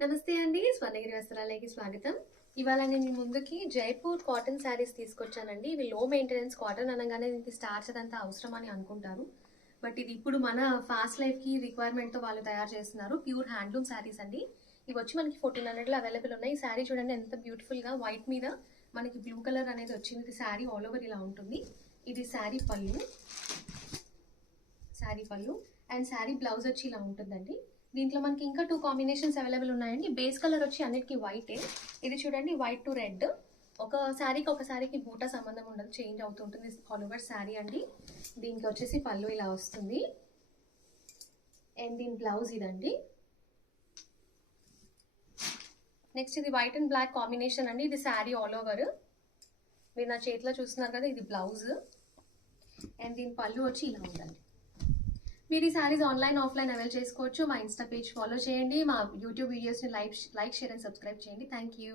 నమస్తే అండి. స్వర్ణగిరి వస్త్రాలయకి స్వాగతం. ఇవాళ నేను మీ ముందుకి జైపూర్ కాటన్ శారీస్ తీసుకొచ్చానండి. ఇవి లో మెయింటెనెన్స్. కాటన్ అనగానే దీనికి స్టార్చ్ అదంతా అవసరం అని అనుకుంటారు. బట్ ఇది ఇప్పుడు మన ఫాస్ట్ లైఫ్కి రిక్వైర్మెంట్తో వాళ్ళు తయారు చేస్తున్నారు. ప్యూర్ హ్యాండ్లూమ్ శారీస్ అండి. ఇవి వచ్చి మనకి 1400లో అవైలబుల్ ఉన్నాయి. ఈ శారీ చూడండి ఎంత బ్యూటిఫుల్గా వైట్ మీద మనకి బ్లూ కలర్ అనేది వచ్చింది. ఇది శారీ ఆల్ ఓవర్ ఇలా ఉంటుంది. ఇది శారీ పళ్ళు అండ్ శారీ బ్లౌజ్ వచ్చి ఇలా ఉంటుందండి. దీంట్లో మనకి ఇంకా 2 కాంబినేషన్స్ అవైలబుల్ ఉన్నాయండి. బేస్ కలర్ వచ్చి అన్నిటికీ వైటే. ఇది చూడండి వైట్ టు రెడ్. ఒక శారీకి బూటా సంబంధం ఉండదు, చేంజ్ అవుతుంటుంది. ఆల్ ఓవర్ శారీ అండి. దీనికి వచ్చేసి పళ్ళు ఇలా వస్తుంది అండ్ దీని బ్లౌజ్ ఇదండి. నెక్స్ట్ ఇది వైట్ అండ్ బ్లాక్ కాంబినేషన్ అండి. ఇది శారీ ఆల్ ఓవర్. మీరు నా చేతిలో చూస్తున్నారు కదా, ఇది బ్లౌజ్ అండ్ దీని పళ్ళు వచ్చి ఇలా ఉందండి. మీరు ఈ శారీస్ ఆన్లైన్ ఆఫ్లైన్ అవైల్ చేసుకోవచ్చు. మా ఇన్స్టా పేజ్ ఫాలో చేయండి. మా యూట్యూబ్ వీడియోస్ని లైక్ షేర్ అండ్ సబ్స్క్రైబ్ చేయండి. Thank you.